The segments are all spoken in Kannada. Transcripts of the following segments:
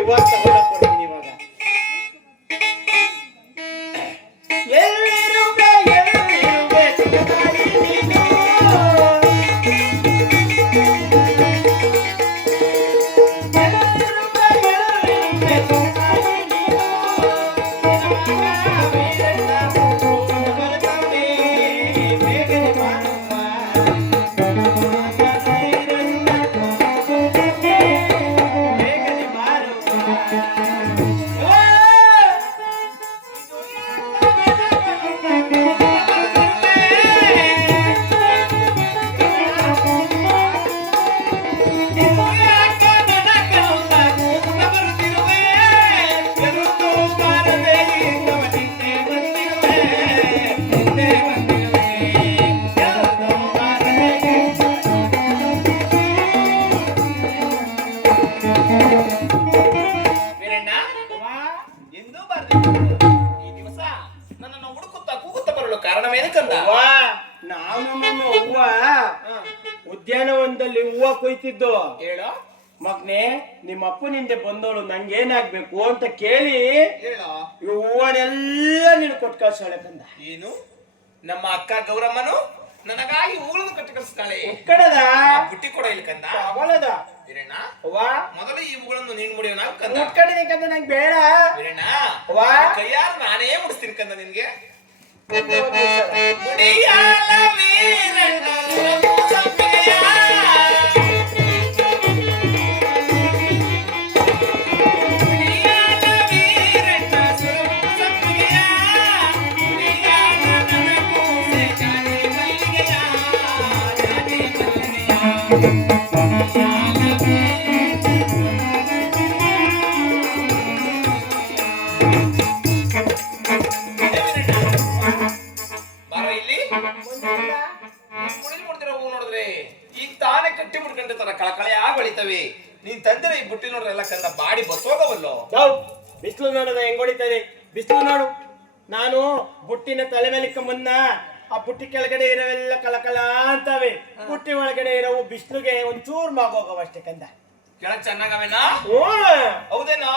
ಇವಾಗ ತಗೊಂಡ ಕೊಡ್ತೀನಿ ಇವಾಗ. ಉದ್ಯಾನವನದಲ್ಲಿ ಹೂವ ಕೊಯ್ತಿದ್ದು ಹೇಳೋ ಮಗ್ನೆ, ನಿಮ್ಮ ಅಪ್ಪನಿಂದ ಬಂದವಳು ನಂಗೇನಾಗ್ಬೇಕು ಅಂತ ಕೇಳಿ ಈ ಹೂವನೆಲ್ಲ ನೀನು ಕೊಟ್ಟು ಕಳ್ಸಾಳೆ ಕಂದ. ಏನು ನಮ್ಮ ಅಕ್ಕ ಗೌರಮ್ಮನು ನನಗಾಗಿ ಹೂಗಳನ್ನು ಕಟ್ಟಿ ಕಳಿಸ್ತಾಳೆ. ಕಡದ ಬುಟ್ಟಿ ಕೊಡ ಇಲ್ಲಿ ಕಂದ. ಅವಳದ ವೀರಣ್ಣ, ಮೊದಲು ಈ ಹೂಗಳನ್ನು ನೀನು ಮುಡಿಯೋ ನಾವು ಕಂದ. ಮುಟ್ಕಡಿನಿ ಕಂದ, ನಂಗೆ ಬೇಡ. ವೀರಣ್ಣ, ಕೈಯಾರ ನಾನೇ ಮುಡಿಸ್ತೀನಿ ಕಂದ ನಿನ್ಗೆ. ನೀನ್ ತಂದಿರ ಈ ಬುಟ್ಟಿ ನೋಡ್ರೆಲ್ಲ ಕಂದ ಬಾಡಿ ಬಸೋಗವಲ್ಲೋ. ಬಿಸಿಲು ನೋಡದ ಹೆಂಗ್ ಹೊಡಿತದೆ, ಬಿಸಿಲು ನೋಡು. ನಾನು ಬುಟ್ಟಿನ ತಲೆ ಮೇಲಿಕ್ಕ ಮುನ್ನ ಆ ಬುಟ್ಟಿ ಕೆಳಗಡೆ ಇರೋವೆಲ್ಲ ಕಲಕಲ ಅಂತವೆ, ಬುಟ್ಟಿ ಒಳಗಡೆ ಇರೋವು ಬಿಸಿಲುಗೆ ಒಂಚೂರು ಮಾಗೋಗವಷ್ಟೇ ಕಂದ. ಕೆಳಗ್ ಚೆನ್ನಾಗವೇನಾ? ಹೌದೇನಾ?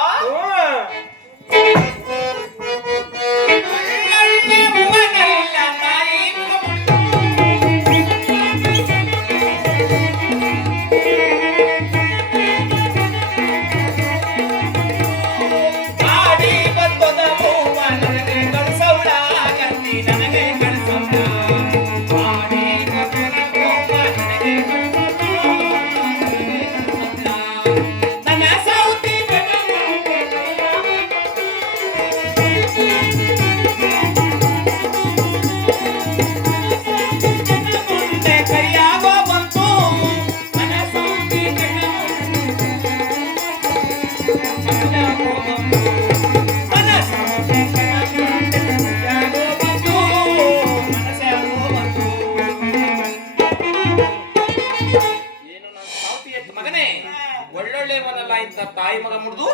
ತಾಯಿ ಮಗ ಮುಡ್ದು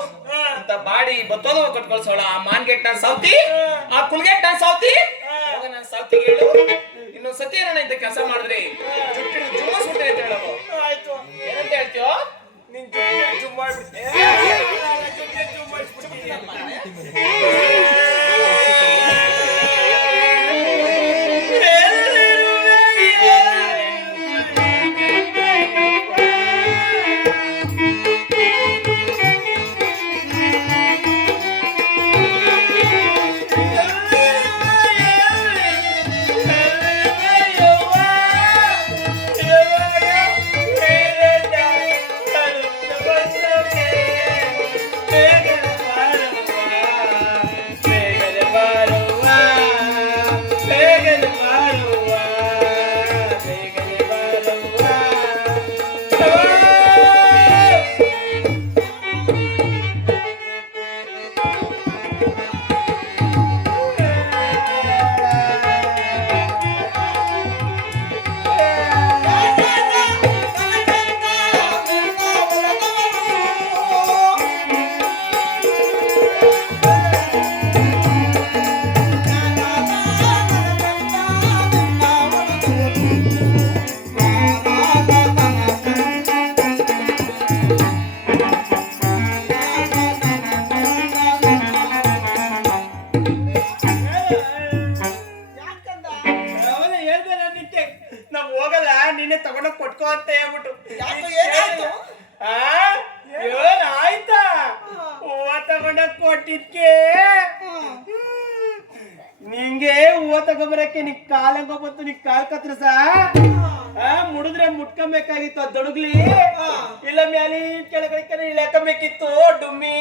ಅಂತ ಬಾಡಿ ಬತ್ತೋದು ಕಟ್ಕೊಳ್ಸೋಳ. ಆ ಮಾನ್ಗೆಟ್ ನಾನ್ ಸೌತಿ, ಆ ಕುಲ್ಗೆಟ್ ನಾನ್ ಸೌತಿ. ನಾನ್ ಸೌತಿ ಹೇಳು, ಇನ್ನೊಂದ್ ಸತಿ ಏನೋ ಇಂತ ಕೆಲಸ ಮಾಡಿದ್ರಿ ಜುಮ್ಮ ಸುಟ್ಟೆ ಅಂತ ಹೇಳೋದು. ಆಯ್ತು, ಏನಂತ ಹೇಳ್ತೀಯೋ? ನಿನ್ ಜುಮ್ಮ ಬಿಟ್ಟಿದ್ಕೆ ನಿಂಗೆ ಹೂವ ತಗೊಬರಕ್ಕೆ ನೀ ಕಾಲಂಗ ಬಂತು ನೀ ಕಾಲ್ ಕತ್ರಸ ಮುಡಿದ್ರೆ ಮುಟ್ಕೊಬೇಕಾಗಿತ್ತು ಅದ್ ದೊಡಗ್ಲಿ ಇಲ್ಲ ಮ್ಯಾಲಿ ಕೆಳಗಡೆ ಇಳಕಬೇಕಿತ್ತು ಡುಮ್ಮಿ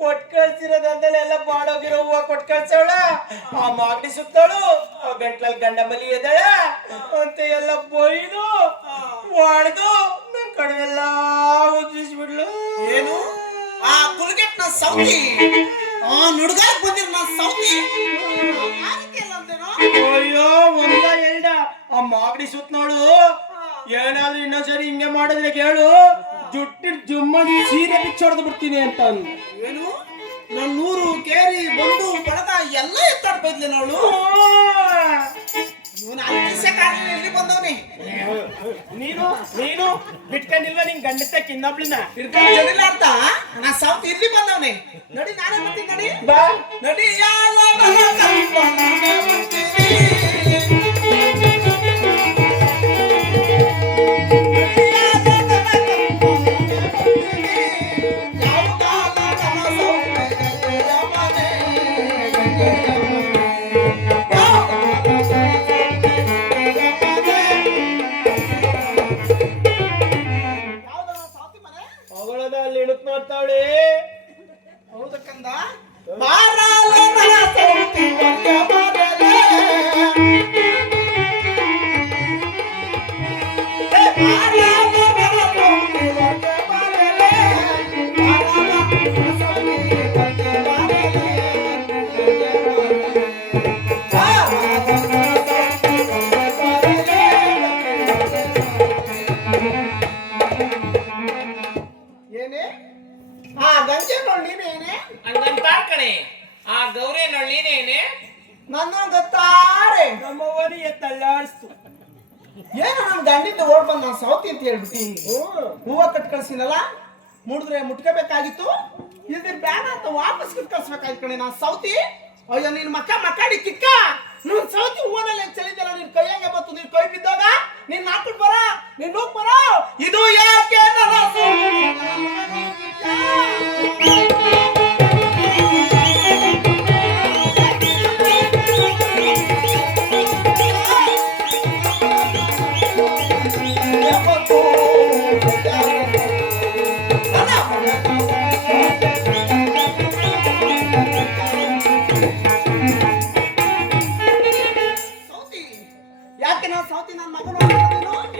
ಕೊಟ್ ಕಳ್ಸಿರೋದಲ್ಲೆಲ್ಲ ಬಾಡೋಗಿರೋ ಹೂವ ಕೊಟ್ ಕಳ್ಸವಳ ಆ ಮಾಗಡಿ ಸುತ್ತಳು ಗಂಟ್ಲಲ್ಲಿ ಗಂಡ ಮಲಿ ಎದಳ ಅಂತ ಎಲ್ಲ ಬೈದು ಹೊಡೆದು ನನ್ ಕಡೆಲ್ಲ ಉಜ್ಜಿಸ್ಬಿಡ್ಲು. ಏನು ಆ ಕುಲ್ಗೆಟ್ನ ಸೌತಿ ಆ ನುಡ್ಗಾರ ಬಂದಿರ ಸೌತಿ ಅಯ್ಯೋ ಒಂದ ಎರಡ ಆ ಮಾಗಡಿ ಸುತ್ತನೋಳು ಏನಾದ್ರೂ ಇನ್ನೊಂದ್ಸರಿ ಹಿಂಗೆ ಮಾಡಿದ್ರೆ ಕೇಳು ಜುಟ್ಟಿ ಜುಮ್ಮ ಸೀರೆ ಬಿಚ್ಚೊಡ್ದು ಬಿಡ್ತೀನಿ ಅಂತ ಅಂದು. ಏನು ನಾನು 100 ಕೇರಿ ಬಂದು ಬಳಗ ಎಲ್ಲ ಎತ್ತಾಡ್ ಬೈದ್ಲೆ ನೋಡು ಇವನು ಅಲ್ಕಿಸೆ ಕಾರಣ ಎಲ್ಲಿ ಬಂದವನಿ ನೀನು ನೀನು ಬಿಟ್ಕೊಂಡಿಲ್ವ ನಿಂಗ್ ಗಂಡಕ್ಕೆ ಇನ್ನೊಬ್ಳನ್ನ ಇರ್ಕೊಂಡು ಜಡಿಲ್ಲ ಅಂತ ನಾ ಸೌತ್ ಇಲ್ಲಿ ಬಂದವನಿ ನಡಿ ನಾನೇ ಬರ್ತೀನಿ ನಡಿ ಬಾ ನಡಿ ಅವಳದ ಅಲ್ಲಿ ಇಳುಕ್ ನೋಡ್ತಾವಳೆ ಹೌದಕ್ಕಂದ ಬಾರಾಲ ನನ್ನ ಸೌತಿ ಬಂದ ಬಾರಲೆ ಬಾರಾಲ ನನ್ನ ಸೌತಿ ಬಂದ ಬಾರಲೆ ಬಾರಾಲ ನನ್ನ ಸೌತಿ ಬಂದ ಬಾರಲೆ ಬಾರಾಲ ನನ್ನ ಸೌತಿ ಬಂದ ಬಾರಲೆ. ಏನೇ ಆ ಗಂಜೆ ನೋಡಿ ನೀನೇನೆ ಹಂಗಂತಾರ್ ಕಣೆ ಆ ಗೌರಿ ನೋಡಿ ನೀನೇನೆ ನನ್ನ ಗೊತ್ತಾರೆ ನಮ್ಮವನಿ ಎತ್ತಳ್ಳಾಡ್ಸ್ತು. ಏನು ನನ್ ಗಂಡಿದ್ದು ಓಡ್ ಬಂದ್ ನಾನು ಸೌತಿ ಅಂತ ಹೇಳ್ಬಿಟ್ಟಿ ಹೂವ ಕಟ್ ಕಳ್ಸಿನಲ್ಲ ಮುಡಿದ್ರೆ ಮುಟ್ಕೋಬೇಕಾಗಿತ್ತು ಇದ್ರ ಬ್ಯಾಡ ಅಂತ ವಾಪಸ್ ಕಟ್ ಕಳ್ಸ್ಬೇಕಾಯ್ತು ಕಣೆ ನಾ ಸೌತಿ. ಅಯ್ಯೋ ನಿನ್ ಮಕ್ಕಾಡಿ ಕಿಕ್ಕ ನೀನ್ ಸೌತಿ ಹೂವನಲ್ಲಿ ಚಲಿದಲ್ಲ ನಿನ್ ಕೈಯಾಗೆ ಬತ್ತು ನೀನ್ ಕೈ ಬಿದ್ದಾಗ ನೀನ್ ಹಾಕ್ಬಿಟ್ ಬರ ನೀನ್ ಹೋಗ್ ಬರ ಇದು ಯಾಕೆ ನನ್ನ ಯಾಕೆ ನಾ ಸೌತಿ ನನ್ನ ಮಗನು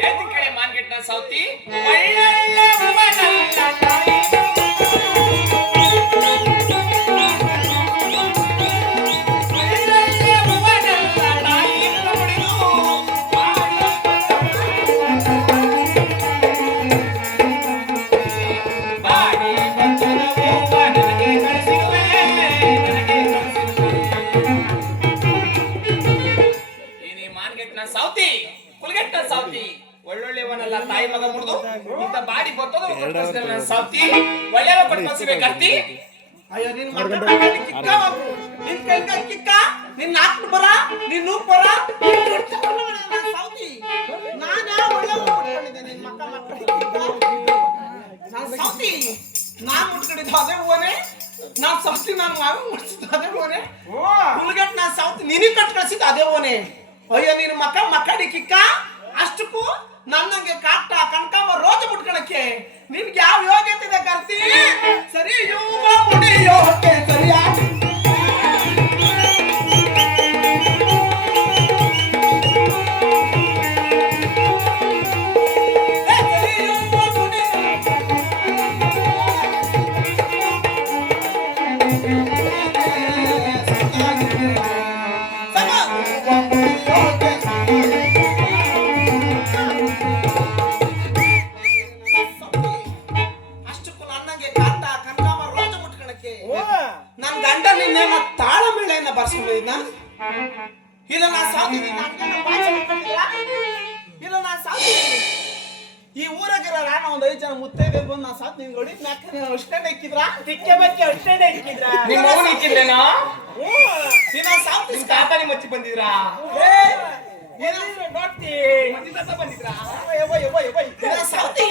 ಎದ್ದು ಕಡೆ ಮಾರ್ಕೆಟ್ ನ ಸೌತಿ ಒಳ್ಳೊಳ್ಳೆ ಹೂವನಲ್ಲ ತಾಯಿ ಒಳ್ಳೊಳ್ಳೆ ಹೂವನಲ್ಲ ತಾಯಿ ನೋಡಿದು ಬಾಡಿ ಬಂದನ ಹೂವ ನನಗೆ ಕಳಿಸಿರುವೆ ಏನೇ ಮಾರ್ಕೆಟ್ ನ ಸೌತಿ ಕುಲ್ಗೆಟ್ಟ ಸೌತಿ ಒಳ್ಳೊಳ್ಳೆವನಲ್ಲ ತಾಯಿ ಮಗ ಮುರಿದು ಇಂತ ಬಾಡಿ ಬರ್ತದ ಸೌತಿ ಒಳ್ಳೆವ ಕೊಟ್ಕೊಳ್ಸಿಬೇಕರ್ತಿ ಅಯ್ಯೋ ನಿನ್ ಮಕ್ಕಳು ಕಿಕ್ಕ ಹೋಗು ನಿನ್ ಕೈ ಕಿಕ್ಕ ನಿನ್ ನಾಲ್ಕು ಬರ ನಿನ್ ನೂಕ್ ಬರ ಸೌತಿ ನಾನು ಯಾವ ಒಳ್ಳೆ ಮುಟ್ಕೊಂಡಿದ್ದೆ ನಿನ್ ನಾನು ಸೌತಿ ನಾನ್ ಮುಟ್ಕೊಂಡಿದ್ದ ಅದೇ ಹೂವನೆ ನಾನ್ ಸೌತಿ ನಾನು ಮಗ ಮುಟ್ಸಿದ್ದು ಅದೇ ಹೂವನೆ ಹುಲ್ಗಟ್ ನಾ ಸೌತಿ ನಿನಗೆ ಕಟ್ ಕಳ್ಸಿದ್ದು ಅದೇ ಹೂವನೆ. ಅಯ್ಯೋ ನಿನ್ ಮಕ್ಕಡಿ ಕಿಕ್ಕ ಅಷ್ಟಕ್ಕೂ ನನ್ನಂಗೆ ಕಾಟ ಕನಕಾಂಬ ರೋಜ ಮುಟ್ಕೊಳಕ್ಕೆ ನಿನ್ಗೆ ಯಾವ ಯೋಗ್ಯತೆ ಇದೆ ಕರ್ತಿ ಸರಿ ಯುವ ಮುಡಿಯೋಕೆ ಸರಿಯಾಗಿ ನನ್ ಗಂಡ ನಿನ್ನೆ ತಾಳಮೇಳೆಯನ್ನ ಬರ್ಸ್ಕೊಂಡಿದ್ನ ಇಲ್ಲ ನಾ ಸಾಧಿ ಇಲ್ಲ ನಾ ಸಾಧಿ ಈ ಊರಾಗಿರೋ ರಾಣ ಒಂದ್ 5 ಜನ ಮುತ್ತೈದೆ ಬಂದು ನಾ ಸಾಧಿ ನಿಂಗೆ ಹೊಡಿದ್ ಮ್ಯಾಕ ಅಷ್ಟೇ ಇಕ್ಕಿದ್ರ ತಿಕ್ಕೆ ಬಕ್ಕೆ ಅಷ್ಟೇ ಇಕ್ಕಿದ್ರ ನಿಮ್ಮ ಮಗನ ಇಕ್ಕಿದ್ರೇನೋ ನೀನ ಸಾಧಿ ನಿಮ್ ತಾತನಿ ಮಚ್ಚಿ ಬಂದಿದ್ರಾ ನೋಡ್ತಿ ಬಂದಿದ್ದ ಬಂದಿದ್ರಾ ಸಾಧಿ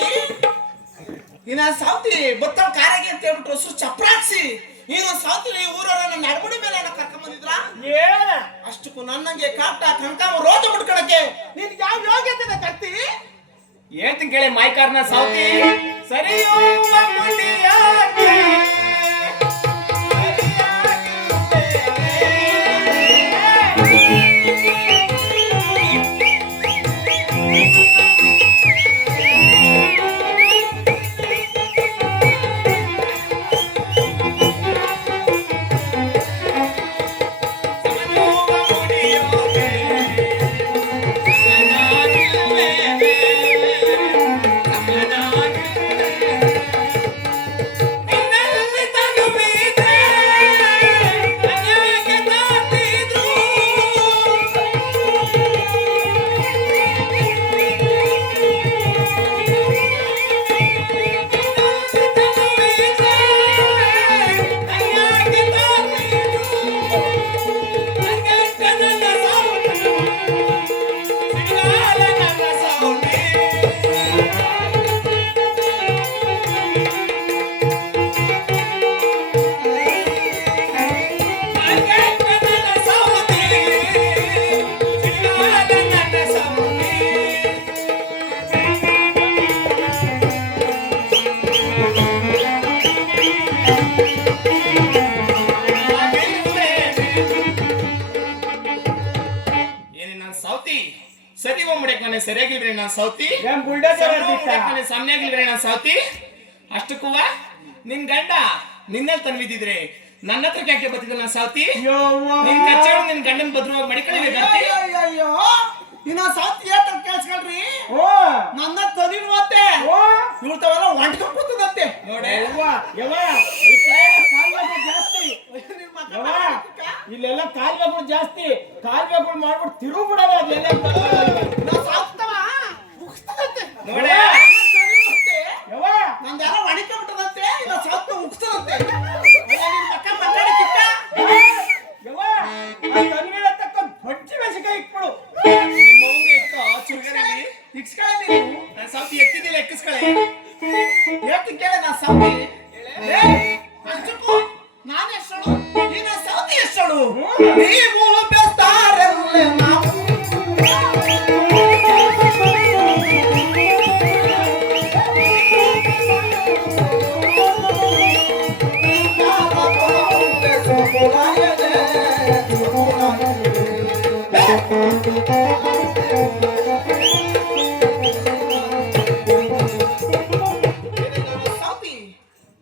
ಇನ್ನ ಸಾವ್ತಿ ಬತ್ತಲ್ ಕಾರಾಗಿ ಅಂತ ಹೇಳ್ಬಿಟ್ಟು ಹೊಸರು ಚಪ್ರಾಕ್ಸಿ ಇನ್ನ ಸಾವ್ತಿ ಊರವರನ್ನ ನಡ್ಬಡಿ ಮೇಲೆ ಕರ್ಕೊಂಡ್ ಬಂದಿದ್ರ ಏನ ಅಷ್ಟಕ್ಕೂ ನನ್ನಂಗೆ ಕಾಟ ಕಂಕಾಮ ರೋಜ ಮುಡ್ಕೊಳಕ್ಕೆ ನಿನ್ಗೆ ಯಾವ ಯೋಗ್ಯತೆ ಕರ್ತಿ ಹೇಳ್ತೀನಿ ಕೇಳಿ ಮಾಯ್ಕಾರ್ನ ಸಾವ್ತಿ ಸರಿಯೋ ಸತಿ ಒಮ್ಮಡಕ್ ಮನೆ ಸರಿಯಾಗಿಲ್ರಿ ನಾನು ಸೌತಿ ಸಾಮ್ಯಾಗಿಲ್ರಿ ನಾನು ಸೌತಿ ಅಷ್ಟಕ್ಕೂವ ನಿನ್ ಗಂಡ ನಿನ್ನೆಲ್ ತಂದಿದ್ರೆ ನನ್ನ ಹತ್ರ ಯಾಕೆ ಬರ್ತಿದ್ದ ನಾನು ಸೌತಿ ನಿನ್ ಕಚ್ಚೇಳು ನಿನ್ ಗಂಡನ್ ಭದ್ರವಾಗಿ ಮಡಿಕೊಳ್ಳಿ ಅಯ್ಯೋ ಇನ್ನ ಸಾವ್ತಿ ಏತರ ಕೇಳಿಸ್ಕೊಳ್ರಿ ನನ್ನ ತನಿಲ್ವತ್ತೆ ಇವ್ರತವೆಲ್ಲ ಒಂಟ್ಕೊಂಡ್ ಕೂತದಂತೆ ನೋಡೆ ಇಲ್ಲೆಲ್ಲ ಕಾಲ್ವೆಗಳು ಜಾಸ್ತಿ ಕಾಲ್ವೆಗಳು ಮಾಡ್ಬಿಟ್ಟು ತಿರುಗ್ಬಿಡೋದು ಅದೆಲ್ಲ ನೋಡೆ ನಂದೆಲ್ಲ ಒಣಕೊಂಡ್ಬಿಟ್ಟದಂತೆ ಇಲ್ಲ ಸಾವ್ತ ಉಗ್ಸ್ತದಂತೆ ಹೊಟ್ಟೆ ಮೆಣಸಿಕಾಯಿ ಇಟ್ಬಿಡು ನಾನು ಸೌತಿ ಎತ್ತಿದ್ದಿಲ್ಲ ಎಕ್ಕಿಸ್ಕೊಳ್ಳಿ ಹೇಳ್ತಿ ಕೇಳಿ ನಾ ಸಾವ್ತಿ ನಾನು ಎಷ್ಟಳು ನೀನ ಸಾವ್ತಿ ಎಷ್ಟಳು ನೀವು ಬೆಸ್ತಾರಲ್ಲ ನಾವು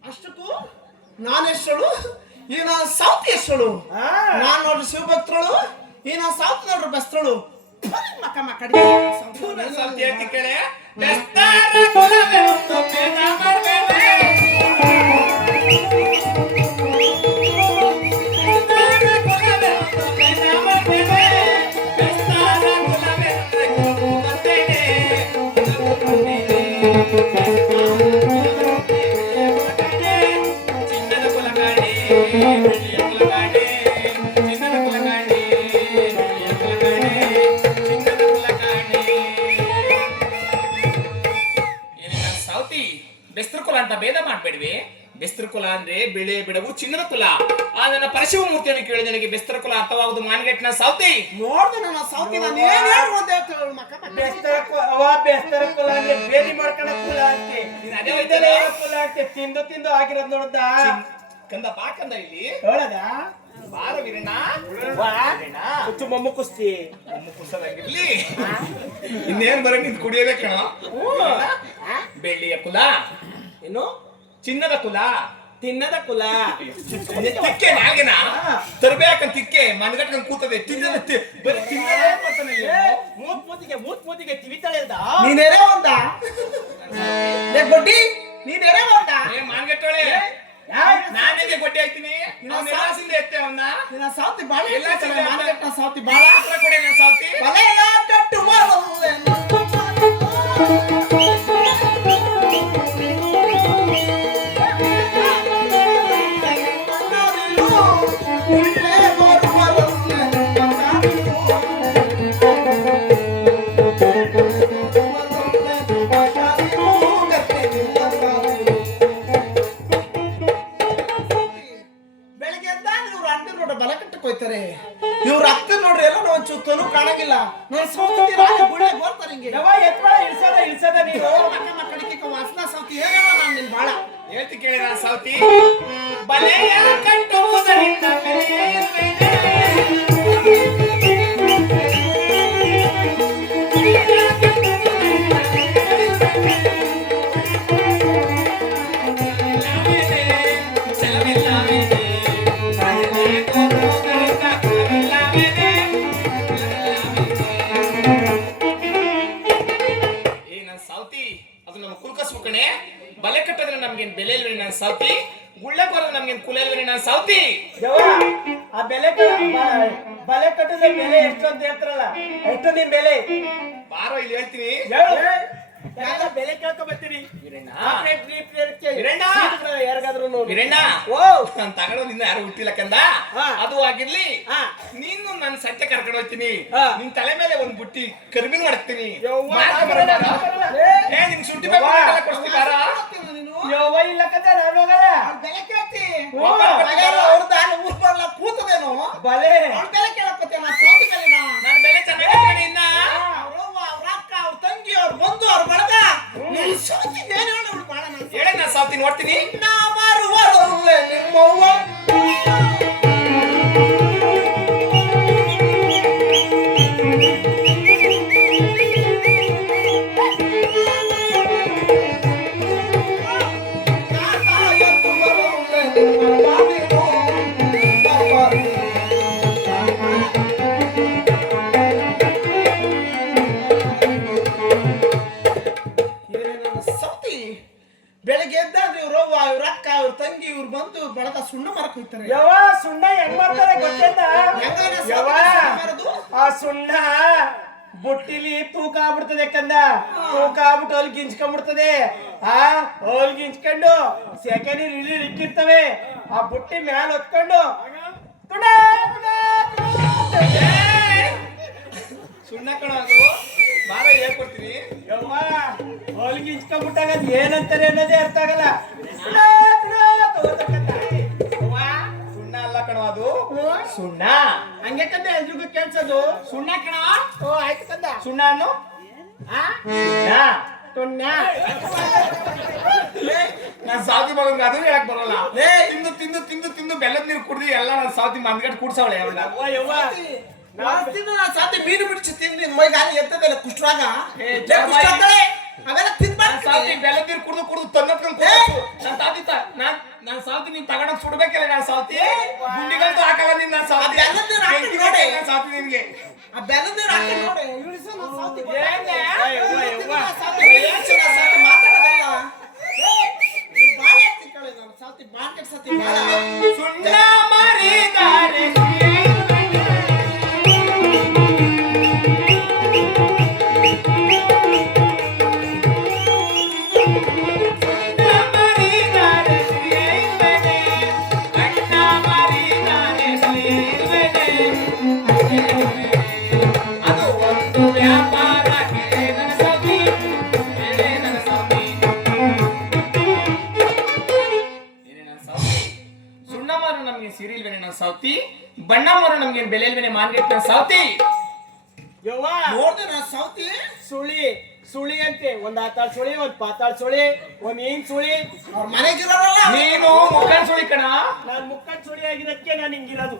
ಅಷ್ಟಕ್ಕೂ ನಾನೆಷ್ಟಳು ಈ ನಾನು ಸಾವ್ತಿ ಎಷ್ಟಳು ನಾನ್ ನೋಡ್ರಿ ಶಿವಭಕ್ತಳು ಈ ನಾನು ಸಾವ್ತಿ ನೋಡ್ರಿ ಬೆಸ್ತಳು ಮಕ್ಕ ಮಕ್ಕಡಿ ಸೌತಿ ಹೇಳ್ತಿ ಕೇಳೆ ಬೆಸ್ತಾರ ಕುಲವೆಂದು ಭೇದ ಮಾಡ್ಬೇಡ ಚಿನ್ನದ ಕುಲಗಾಡಿ ಬೆಳ್ಳಿಯ ಕುಲಗಾಡಿ ಚಿನ್ನದ ಕುಲಗಾಡಿ ಬೆಳ್ಳಿಯ ಕುಲಗಾಡಿ ಚಿನ್ನದ ಕುಲಗಾಡಿ ಏನಿಲ್ಲ ಸೌತಿ ಬೆಸ್ತರ ಕುಲ ಅಂತ ಭೇದ ಮಾಡ್ಬೇಡ್ವಿ ಬೆಸ್ತರ ಕುಲ ಅಂದ್ರೆ ಬೆಳೆ ಬಿಡವು ಚಿನ್ನದ ಕುಲ ಆ ನನ್ನ ಪರಶಿವ ಮೂರ್ತಿಯನ್ನು ಕೇಳಿ ನನಗೆ ಬೆಸ್ತರ ಕುಲ ಅರ್ಥವಾಗುದು ಮಾನ್ಗೆಟ್ನ ಸೌತಿ ನೋಡ್ದೆ ನನ್ನ ಸಾವ್ತಿ ನಾನು ಏನ್ ಹೇಳ್ಬೋದೆ ಅಂತ ಹೇಳು ಮಕ್ಕ ಬೆಸ್ತರ ಕುಲ ಅಂದ್ರೆ ಬೇದಿ ಮಾಡ್ಕೊಂಡ ಕುಲ ಅಂತೆ ನೀನ್ ಅದೇ ಹೋಯ್ತಲ್ಲ ಕುಲ ಅಂತೆ ತಿಂದು ತಿಂದು ಆಗಿರೋದ್ ನೋಡ್ದ ಕಂದ ಬಾ ಕಂದ ಇಲ್ಲಿ ಹೇಳದ ಬಾರ ವೀರಣ್ಣ ಹುಚ್ಚು ಮೊಮ್ಮ ಕುಸ್ತಿ ನಮ್ಮ ಕುಸದಾಗಿರ್ಲಿ ಇನ್ನೇನ್ ಬರ ನಿಂತು ಕುಡಿಯೋದೇ ಕಣ ಬೆಳ್ಳಿಯ ಕುಲ ಏನು ಚಿನ್ನದ ಕುಲ ತಿನ್ನದ ಕುಲ ತಿಕ್ಕೆ ನಾಗೇನ ತರ್ಬೇಕಂತ ತಿಕ್ಕೆ ಮನ್ಗಟ್ಕೊಂಡ್ ಕೂತದೆ ಬರೀ ತಿನ್ನದೇ ಮಾಡ್ತಾನೆ ಮೂತ್ ಮೂತಿಗೆ ತಿವಿತಾಳೆ ಅಲ್ದ ನೀನೇರೇ ಒಂದ ಗೊಡ್ಡಿ ನೀನೇರೇ ಒಂದ ಮಾನ್ಗಟ್ಟೋಳೆ ನಾನೇಗೆ ಗೊಡ್ಡಿ ಆಯ್ತೀನಿ ನಾಸಿಂದ ಎತ್ತೆ ಅವನ್ನ ನಿನ್ನ ಸಾವ್ತಿ ಬಾಳ ಎಲ್ಲ ಮಾನಗಟ್ಟ ಸಾವ್ತಿ ಬಾಳ ಹತ್ರ ಕೊಡೆ ನನ್ನ ಸಾವ್ತಿ ಬಲೆಯ ಕಟ್ಟು ಹೇಳ್ತಿ ಕೇಳಿ ನಾನು ಸೌತಿ ಬಲೆಯ ಕಟ್ಟುವುದರಿಂದ ಬಲೆ ಕಟ್ಟೋದ್ರೆ ನಮ್ಗೇನ್ ಬೆಲೆ ಇಲ್ವೇ ನಾನು ಸೌತಿ ಗುಳ್ಳೆ ಬರೋದು ನಮ್ಗೇನ್ ಕುಲ ಇಲ್ವೇ ನಾನು ಸೌತಿ ಯವ್ವ, ಆ ಬಲೆ ಕಟ್ಟಿದ ಬೆಲೆ ಎಷ್ಟು ಅಂತ ಹೇಳ್ತಾರಲ್ಲ, ಎಷ್ಟು ನಿಮ್ ಬೆಲೆ? ಬಾರೋ ಇಲ್ಲಿ ಹೇಳ್ತೀನಿ ಎಲ್ಲ ಬೆಲೆ ಕೇಳ್ಕೊ ಬರ್ತೀರಿ. ವೀರಣ್ಣ ಯಾರಿಗಾದ್ರು ವೀರಣ್ಣ ಓ ನಾನ್ ತಗೊಂಡು ನಿನ್ನ ಯಾರು ಹುಟ್ಟಿಲ್ಲ ಕಂದ ಅದು ಆಗಿರ್ಲಿ. ನೀನು ನನ್ನ ಸತ್ಯ ಕರ್ಕೊಂಡು ಹೋಗ್ತೀನಿ, ನಿನ್ ತಲೆ ಮೇಲೆ ಒಂದ್ ಬುಟ್ಟಿ ಕರ್ಬಿನ್ ಮಾಡ್ತೀನಿ. ನಿನ್ ಶುಂಠಿ ಕೊಡ್ತೀನಿ ಬಾರ. ಯವ್ವ ಇಲ್ಲ ಕದ ನಾನು ಹೋಗಲ್ಲ. ಬೆಲೆ ಕೇಳ್ತಿ ಕೂತದೇನು ಬಲೆ ಬೆಲೆ ಕೇಳಕ್ಕೋತೆ ಸೌತಿ ಕಲಿನ ನಾನು ಬೆಲೆ ಚೆನ್ನಾಗಿ ಇನ್ನ ಅವ್ರ ಅಕ್ಕ ಅವ್ರ ತಂಗಿ ಅವ್ರ ಬಂಧು ಅವ್ರ ಬಳಗ ಸೌತಿ ಏನ್ ಹೇಳಿ ಬಾಳ ಹೇಳ ನಾ ಸೌತಿ ನೋಡ್ತೀನಿ. ನಾ ಮಾರುವರಲ್ಲೇ ನಿಮ್ಮವ್ವ ಬೆಳಗ್ಗೆ ಎದ್ದಾದ್ರೆ ಇವ್ರು ಇವ್ರ ಅಕ್ಕ ಇವ್ರ ತಂಗಿ ಇವ್ರು ಬಂದು ಬಳಗ ಸುಣ್ಣ ಮರಕ್ ಹೋಗ್ತಾರೆ. ಯವ್ವ ಸುಣ್ಣ ಹೆಂಗ್ ಮಾಡ್ತಾರೆ ಗೊತ್ತೇನಾ? ಯವ್ವ ಆ ಸುಣ್ಣ ಬುಟ್ಟಿಲಿ ತೂಕ ಆಗ್ಬಿಡ್ತದೆ ಕಂದ. ತೂಕ ಆಗ್ಬಿಟ್ಟು ಅಲ್ಲಿ ಗಿಂಚ್ಕೊಂಡ್ಬಿಡ್ತದೆ. ಅಲ್ಲಿ ಗಿಂಚ್ಕೊಂಡು ಸೆಕೆ ನೀರು ಇಳಿ ಇಕ್ಕಿರ್ತವೆ. ಆ ಬುಟ್ಟಿ ಮ್ಯಾಲ ಹೊತ್ಕೊಂಡು ತುಡ ತುಡ ತುಡ ಸುಣ್ಣ ಕಣೋದು ಬಾರ ಹೇಳ್ಕೊಡ್ತೀನಿ. ಯವ್ವ ಅಲ್ಲಿ ಗಿಂಚ್ಕೊಂಡ್ಬಿಟ್ಟಾಗ ಅದ್ ಏನಂತಾರೆ ಅನ್ನೋದೇ ಅರ್ಥ ಆಗಲ್ಲ. ತುಡ ತುಡ ತಗೋತಕ್ಕಂತ. ಯವ್ವ ಸುಣ್ಣ ಅಲ್ಲ ಕಣೋ ಅದು ಸುಣ್ಣ. ಹಂಗೆ ಕಂದ ಎಲ್ರಿಗೂ ಕೇಳ್ಸೋದು ಸುಣ್ಣ ಕಣ. ಓ ಆಯ್ತು ಕಂದ. ಸುಣ್ಣ ಅನ್ನು ಸುಣ್ಣ ನಾನ್ ಸಾವತಿ ಮಗನ್ಗ ಅದು ಹೇಳಕ್ ಬರಲ್ಲ. ತಿಂದು ತಿಂದು ತಿಂದು ತಿಂದು ಬೆಲ್ಲದ ನೀರು ಕುಡ್ದು ಎಲ್ಲ ನಾನ್ ಸಾವತಿ ಮಂದ್ಗಟ್ಟು ಕುಡ್ಸವಳೆ ಅವಳ. ಯವ್ವ ಯವ್ವ ಸಾಧ್ಯ ಮೀನು ಬಿಡಿಸಿ ತಿಂದು ಮೈಗಾಲ ಎತ್ತದಲ್ಲ ಕುಷ್ಟ್ರಾಗ ಅವೆಲ್ಲ ತಿನ್ಬಾರ್ದು. ಸಾವತಿ ಬೆಲ್ಲದ ನೀರು ಕುಡ್ದು ಕುಡ್ದು ತನ್ನತ್ಕೊಂಡು ನಾನ್ ತಾತಿ ನಾನ್ ಸಾವತಿ ನೀನ್ ತಗೊಂಡೋಗ್ ಸುಡ್ಬೇಕಲ್ಲ. ನಾನ್ ಸಾವತಿ ಗುಂಡಿಗಂತೂ ಹಾಕಲ್ಲ ನಿನ್. ನಾನ್ ಸಾವತಿ ಸಾವತಿ ನಿನ್ಗೆ ಆ ಬೆಲ್ಲದ ನೀರು ಹಾಕಿ ನೋಡಿ ಇಳಿಸು ನಾ ಸಾವ್ತಿ ಮಾತಾಡೋದಲ್ಲ. ಬಾಳ ತಿಕ್ಕಳೆ ನಾನು ಸಾವ್ತಿ ಮಾರ್ಕೆಟ್ ಸತಿ ಬಾಳ ಸುಣ್ಣ ಮಾರಿದಾರೆ ಸಾವತಿ ಬಣ್ಣ ಮರ ನಮ್ಗೇನ್ ಬೆಲೆ ಇಲ್ವೇನೆ ಮಾರ್ಕೆಟ್ ಸಾವತಿ. ಯವ್ವ ನೋಡ್ದೆ ನಾ ಸಾವ್ತಿ ಸುಳಿ ಸುಳಿ ಅಂತೆ. ಒಂದ್ ಆತಾಳ್ ಸುಳಿ, ಒಂದ್ ಪಾತಾಳ್ ಸುಳಿ, ಒಂದ್ ಹಿಂಗ್ ಸುಳಿ. ಅವ್ರ ಮನೆಗಿರೋರಲ್ಲ ನೀನು ಮುಖಂಡ್ ಸುಳಿ ಕಣ. ನಾನ್ ಮುಕ್ಕಟ್ ಸುಳಿ ಆಗಿರೋದಕ್ಕೆ ನಾನ್ ಹಿಂಗಿರೋದು.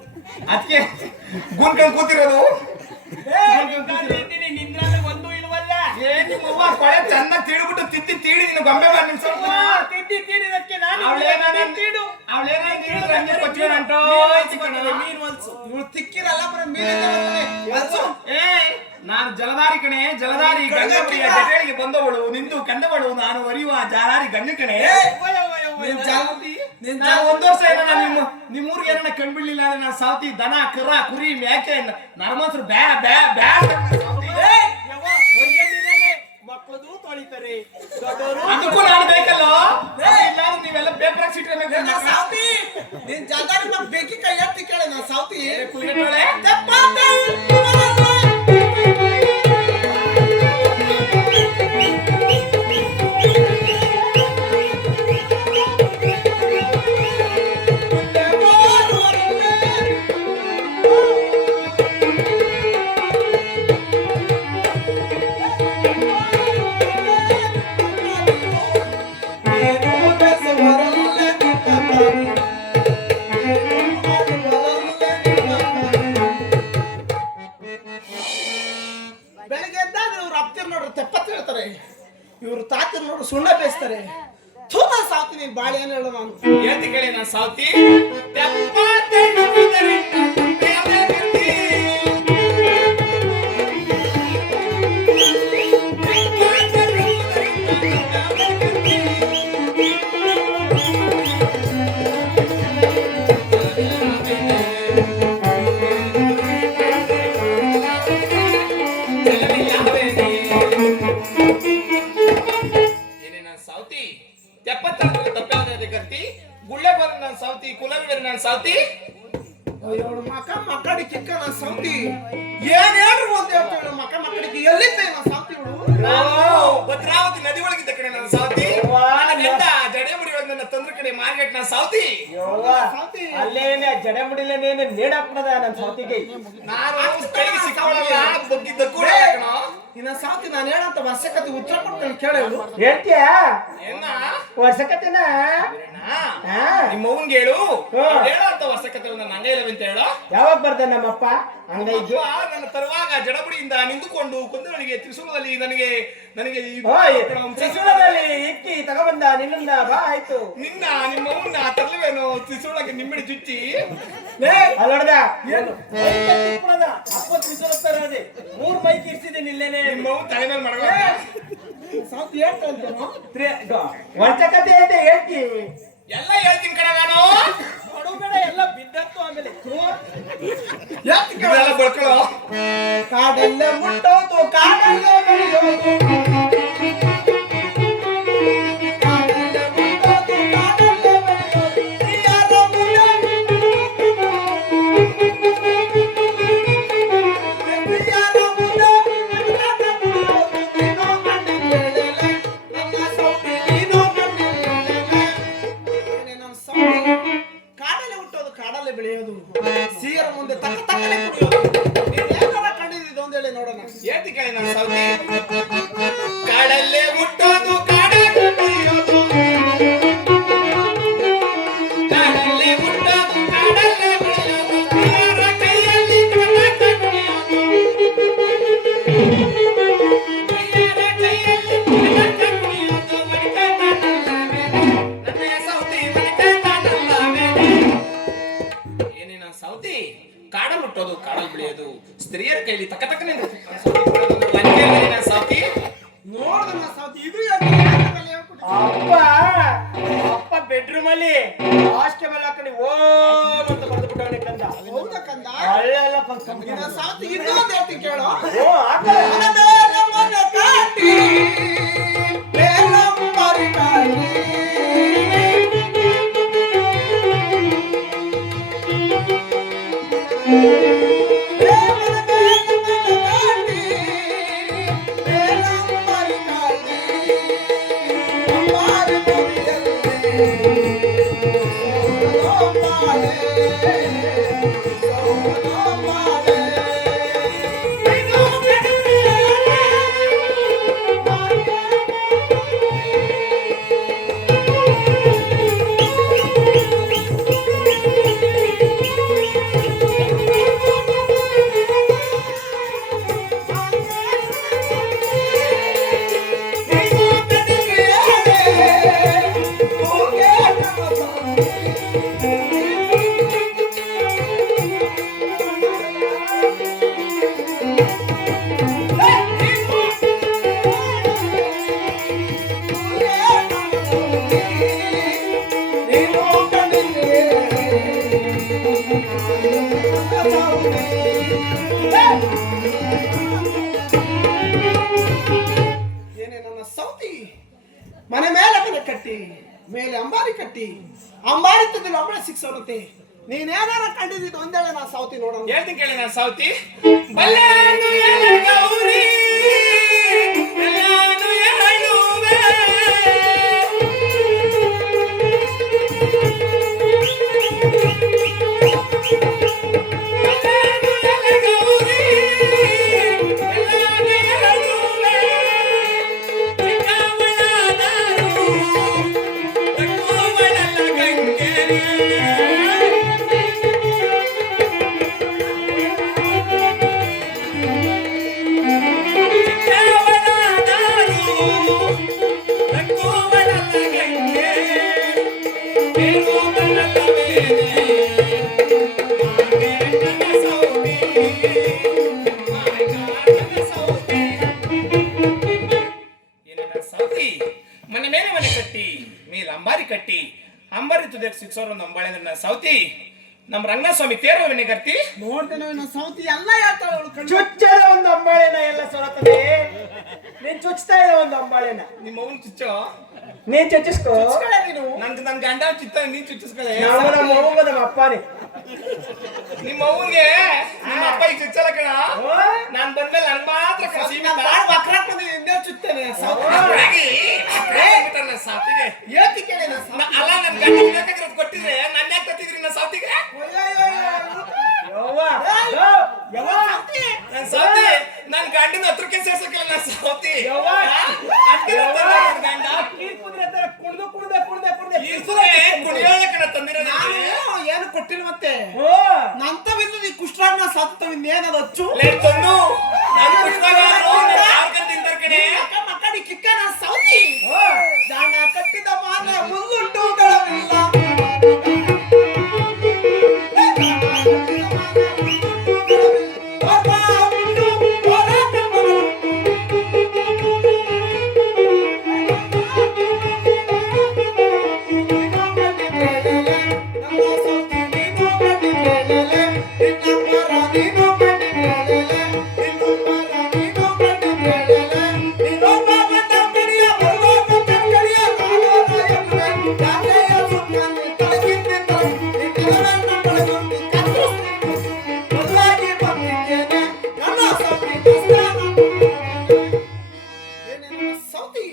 ಅದಕ್ಕೆ ಗುಂಡ್ಕೊಂಡ್ ಕೂತಿರೋದು. ನಿಂದ್ರಲ್ಲಿ ಒಂದು ಇಲ್ವಲ್ಲ. ನಿಮ್ಮವ್ವ ಕೊಳೆ ಚೆನ್ನಾಗಿ ತೀಡ್ಬಿಟ್ಟು ತಿತ್ತಿ ತೀಡಿ ನೀನು ಗೊಂಬೆ ಮಾಡಿ ನಿಲ್ಸೋದು. ತಿದ್ದಿ ತೀಡಿದಕ್ಕೆ ನಾನು ತೀಡು. ಇವ್ರು ತಿಕ್ಕಿರಲ್ಲ ಬರೀ ಮೀನಿಂದ ಬರ್ತಾರೆ. ನಾನು ಜಲಧಾರಿ ಕಣೆ, ಜಲಧಾರಿ ಗಂಗಪ್ರಿಯ ಜಟೇಳಿಗೆ ಬಂದವಳು, ನಿಂದು ಕಂದವಳು, ನಾನು ಒರಿಯುವ ಜಾಲಾರಿ ಗಂಗ ಕಣೆ. ನಾನು ಒಂದ್ ವರ್ಷ ಏನೋ ನಿಮ್ಮೂರಿಗೆ ಏನನ್ನ ಕಂಡ್ಬಿಡ್ಲಿಲ್ಲ ಅಂದ್ರೆ ನಾನು ಸಾವತಿ ದನ ಕರ ಕುರಿ ಮೇಕೆ ನರಮನ್ಸರು ಬ್ಯಾ ಬ್ಯಾ ಬ್ಯಾ ಮಕ್ಕಳದು ತೊಳಿತಾರೆ. ಅದಕ್ಕೂ ನಾನು ಬೇಕಲ್ಲ. ಇಲ್ಲ ನೀವೆಲ್ಲ ಬೇಕಾಗಿ ಸಿಟ್ಟಿರಬೇಕು. ಸಾವ್ತಿ ನೀನ್ ಜಾಗಾರಿ ನಮ್ ಬೇಕಿ ಕೈ ಎತ್ತಿ ಕೇಳಿ ನಾ ಸಾವ್ತಿ ಕುಲ್ಗೆಟ್ಟೋಳೆ ಬರಲ್ಲ ಅಂತಾರೆ ಥೂಮ ಸಾಕು ನೀನ್ ಬಾಳೆ ಏನು ಹೇಳು ನಾನು ಹೇಳ್ತಿ ಕೇಳಿ ನಾನು ಸಾವ್ತಿ ತೆಪ್ಪತ್ತೆಂಟುವುದರಿಂದ ಪ್ರೇಮೆ ಬರ್ತಿ. ತೆಪ್ಪತ್ತಾದ್ರೆ ತಪ್ಪಾದ್ರೆ ಗರ್ತಿ ಗುಳ್ಳೆ ಬಂದ್ರೆ ನಾನು ಸಾವ್ತಿ ಕುಲವಿದ್ರೆ ನಾನು ಸಾವ್ತಿ. ಅವಳು ಮಕ್ಕಡಿ ಕಿಕ್ಕ ನಾನು ಸೌತಿ ಏನ್ ಹೇಳ್ರು ಅಂತ ಹೇಳ್ತಾಳು ಮಕ್ಕಳಿಗೆ ಎಲ್ಲಿಂದ ನಾನು ಸೌತಿ ಇವಳು ನಾನು ಭದ್ರಾವತಿ ನದಿ ಒಳಗಿದ್ದ ಕಡೆ ನಾನು ಸಾವ್ತಿ. ನನ್ನ ಗಂಡ ಜಡೆ ಮುಡಿ ನನ್ನ ತಂದ್ರ ಕಡೆ ಮಾರ್ಕೆಟ್ ನಾನು ಸಾವ್ತಿ. ಸೌತಿ ಅಲ್ಲೇನೆ ಜಡೆ ಮುಡಿಲೇನೆ ನೇಡಾಕ್ನದ ನನ್ನ ಸೌತಿಗೆ. ನಾನು ಕೈಗೆ ಸಿಕ್ಕೊಳ್ಳಲ್ಲ ಬಗ್ಗಿದ್ದ ಕೂಡ ಕಣೋ. ಇನ್ನ ಸಾತಿ ನಾನು ಹೇಳಂತ ವರ್ಷಕತೆ ಉತ್ತರ ಕೊಡ್ತೇನೆ ಕೇಳು ಹೇಳ್ತೀಯ ಏನ ವರ್ಷಕತೆನ ನಿಮ್ಮ ಅವ್ನ್ಗೆ ಹೇಳು ಹೇಳೋ ಅಂತ ವರ್ಷಕತೆ ನನ್ನ ಅಂಗೈಲವೆ ಅಂತ ಹೇಳೋ. ಯಾವಾಗ ಬರ್ದ ನಮ್ಮಪ್ಪ ಅಂಗೈಗೆ ನನ್ನ ತರುವಾಗ ಜಡಬುಡಿಯಿಂದ ನಿಂತುಕೊಂಡು ಕುಂದಗಳಿಗೆ ತ್ರಿಶೂಲದಲ್ಲಿ ನನಗೆ ನನಗೆ ತ್ರಿಶೂಲದಲ್ಲಿ ಇಕ್ಕಿ ತಗೊಬಂದ ನಿನ್ನ ಬಾ ಆಯ್ತು. ನಿನ್ನ ನಿಮ್ಮ ಅವ್ನ ತರ್ಲವೇನು ತ್ರಿಶೂಲಕ್ಕೆ ನಿಂಬಡಿ ಚುಚ್ಚಿ ಅಲ್ಲೊಡ್ದ ಅಪ್ಪ ತ್ರಿಶೂಲ ತರದೆ 3 ಮೈಕ್ ಇರ್ಸಿದ್ದೀನಿ ಇಲ್ಲೇನೆ. ನಿಮ್ಮ ಅವ್ನ ತಲೆ ಮೇಲೆ ಮಾಡುವ ಸಾತಿ ಹೇಳ್ತೇನೋ ವರ್ಷಕತೆ ಅಂತ ಹೇಳ್ತಿ ಎಲ್ಲ ಹೇಳ್ತೀನಿ ಕಣ ನಾನು. ಬೇಡ ಎಲ್ಲ ಬಿದ್ದತ್ತು ಆಮೇಲೆ ಇದೆಲ್ಲ ಬಳ್ಕೊಳ್ಳೋ. ಕಾಡಲ್ಲೇ ಮುಟ್ಟೋದು ಕಾಡಲ್ಲೇ ಬೆಳೆಯೋದು ಕಾಡಲ್ಲೇ ಮುಟ್ಟೋದು ಕಾಡಲ್ಲೇ ಬೆಳೆಯೋದು ಯಾರ ಮುಂದೆ ಯಾರ ಮುಂದೆ ನೀನೋ ಕಂಡಿದ್ದೇಳೆ ನನ್ನ ಸೌತಿ ನೀನೋ ಕಂಡಿದ್ದೇಳೆ. ನನ್ನ ಸೌತಿ ಕಾಡಲ್ಲೇ ಹುಟ್ಟೋದು ಕಾಡಲ್ಲೇ ಬೆಳೆಯೋದು ಸೀಯರ ಮುಂದೆ ತಕ್ಕ ತಕ್ಕನೆ ಕುಡಿಯೋದು. ನೀನ್ ಯಾಕಾರ ಕಂಡಿದ್ದು ಒಂದೇಳಿ ನೋಡೋಣ. ಹೇಳ್ತಿ ಕೇಳಿ ನಾನು ಸಾವ್ತಿ. ಕಾಡಲ್ಲೇ ಹುಟ್ಟೋದು ಕಾಡಲ್ಲೇ ಬೆಳೆಯೋದು ಕಾಡಲ್ಲೇ ಹುಟ್ಟೋದು ಕಾಡಲ್ಲೇ ಬೆಳೆಯೋದು ಯಾರ ಕೈಯಲ್ಲಿ ಕಡಕ ಕುಣಿಯೋದು ಯಾರ ಕೈಯಲ್ಲಿ ಕಡಕ ಕುಣಿಯೋದು ಮಣಿಕೈತಾನಲ್ಲವೇ ನನ್ನ ಸಾವ್ತಿ ಮಣಿಕೈತಾನಲ್ಲವೇ. ಏನೇ ನಾನು ಸಾವ್ತಿ ಕಾಡ ಮುಟ್ಟೋದು ಕಾಡಲ್ಲಿ ಬೆಳೆಯೋದು ಸ್ತ್ರೀಯರ ಕೈಲಿ ತಕ್ಕ ತಕ್ಕನೆ ಲಂಕೆಯಲ್ಲಿ ಸಾಕಿ ನೋಡ್ದ ನಾ ಸಾವ್ತಿ ಇದು ಅಪ್ಪ ಅಪ್ಪ ಬೆಡ್ರೂಮ್ ಅಲ್ಲಿ ಕಾನ್ಸ್ಟೇಬಲ್ ಹಾಕೊಂಡು ಓಂ ಅಂತ ಬರ್ದು ಬಿಟ್ಟವನೇ ಕಂದ. ಹೌದಾ ಕಂದ ಅಲ್ಲೆಲ್ಲ ಇನ್ನ ಸಾವ್ತಿ ಇನ್ನೊಂದು ಹೇಳ್ತೀನಿ ಕೇಳು. ಹಾಕಲ್ಲ ಮನ ಮೇಲೆ ಮನ ಕಾಟಿ ಬೇಲಂಬರಿ ಕಾಟಿ ಏನೇ ನನ್ನ ಸೌತಿ ಮನೆ ಮೇಲೆ ಮನೆ ಕಟ್ಟಿ ಮೇಲೆ ಅಂಬಾರಿ ಕಟ್ಟಿ ಅಂಬಾರಿ ತದ್ದಿಲ್ಲ ಒಬ್ಬಳೆ ಸಿಕ್ಸೋರುತ್ತೆ. ನೀನೇನಾರ ಕಂಡಿದ್ದು ಒಂದೇಳೆ ನಾ ಸೌತಿ ನೋಡೋಣ. ಹೇಳ್ತೀನಿ ಕೇಳಿ ನಾನು ಸಾವ್ತಿ. ಬಲ್ಲಾನು ಎಲೆ ಗೌರಿ ಎಲ್ಲಾನು ಹೇಳುವೆ ಮೇಲೆ ಅಂಬಾರಿ ಕಟ್ಟಿ ಅಂಬಾರಿ ತುದಕ್ ಸಿಕ್ಸೋರ್ ಒಂದು ಅಂಬಾಳೆ ನನ್ನ ಸೌತಿ ನಮ್ಮ ರಂಗಸ್ವಾಮಿ ತೇರೋ ವಿನೆಗರ್ತಿ ನೋಡ್ತೇನೆ ನನ್ನ ಸೌತಿ ಎಲ್ಲ ಹೇಳ್ತಾಳೆ ಅವಳು ಕಣ್ಣು. ಚುಚ್ಚದ ಒಂದು ಅಂಬಾಳೆನ ಎಲ್ಲ ಸೊರತದೆ. ನೀನ್ ಚುಚ್ತಾ ಇಲ್ಲ ಒಂದು ಅಂಬಾಳೆನ. ನಿಮ್ಮ ಅವನು ಚುಚ್ಚೋ ನೀನ್ ಚುಚ್ಚಿಸ್ಕೋ. ಚುಚ್ಕೊಳೆ ನೀನು. ನನ್ ಗಂಡ ಚಿತ್ತ ನೀನ್ ಚುಚ್ಚಿಸ್ಕೊಳ್ಳೆ ನಾವು ನಮ್ಮ ಅವ್ವ ನಮ್ಮ ಅಪ್ಪನೇ. ನಿಮ್ಮ ಅವ್ವನ್ಗೆ ನಿಮ್ಮ ಅಪ್ಪ ಈಗ ಚುಚ್ಚಲ್ಲ ಕಣ ಓ, ನಾನ್ ಬಂದ್ಮೇಲೆ ನನ್ ಮಾತ್ರ ಕಸಿ ನಾನು ಬಾಳ ವಕ್ರಾಕ್ ಬಂದಿದ್ದೀನಿ, ಹಿಂದೆ ಚುಚ್ತೇನೆ ಸೌತಿ. ಸಾತಿಗೆ ಏತಿ ಕೇಳಿ ನನ್ನ ಸೌತಿ. ಅಲ್ಲ ನನ್ ಗಂಡ ಬೇಕಾಗಿರೋದು ಕೊಟ್ಟಿದ್ರೆ ನನ್ನ ಯಾಕೆ ತತ್ತಿದ್ರಿ ನನ್ನ ಸಾತಿಗೆ ಯವ್ವ, ಯೋ, ಯವ್ವ. ನನ್ ಸಾತಿ ನನ್ ಗಂಡನ ಹತ್ರಕ್ಕೆ ಸೇರ್ಸಕ್ಕಿಲ್ಲ ನನ್ನ ಸಾತಿ ಯವ್ವ. ಅದಕ್ಕೆ ಯವ್ವ. ನನ್ ಗಂಡ ಕೀಲ್ ಕುದ್ರೆ ತರ ಕುಣ್ದು ಕುಣ್ದೆ ಕುಣ್ದೆ ಕುಣ್ದೆ ಈರ್ಸುವೆ ಕುಣಿಯೋಳ ಕಣ ತಂದಿರೋದು ನಾನು ಏನು ಕೊಟ್ಟಿಲ್ಲ ಮತ್ತೆ ಓ, ನಂತವಿಂದು ನೀ ಕುಷ್ಠರಾಗ್ನ ಸಾತ್ತವಿಂದ ಏನದು ಅಚ್ಚು ಲೇ ತಂದು ನನ್ ಕುಷ್ಠರಾಗರು ನನ್ ಯಾರ್ಗಂತ ತಿಂತಾರ ಕಣೆ ಮಕ್ಕಡಿ ಕಿಕ್ಕ ನಾ ಸೌತಿ ಓ. ದಾಣ ಕಟ್ಟಿದ ಮಾನ ಮುಂದುಂಟು ಗಳವಿಲ್ಲ. Thank you.